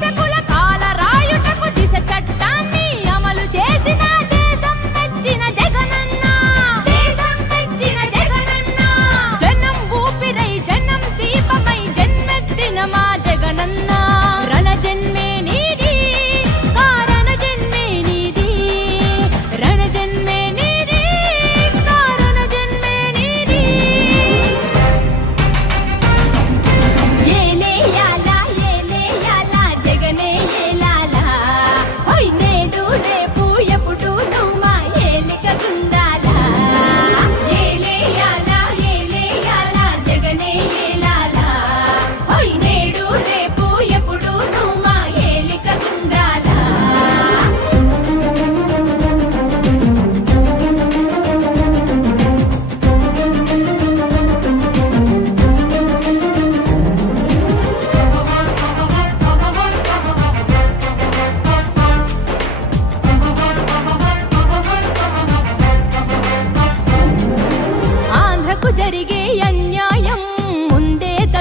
Ese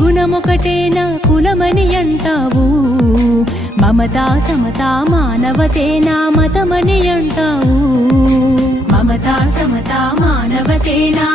గుణమొకటేనా కులమని అంటావు? మమతా సమతా మానవతేనా మతమని అంటావు? మమతా సమతా మానవతేనా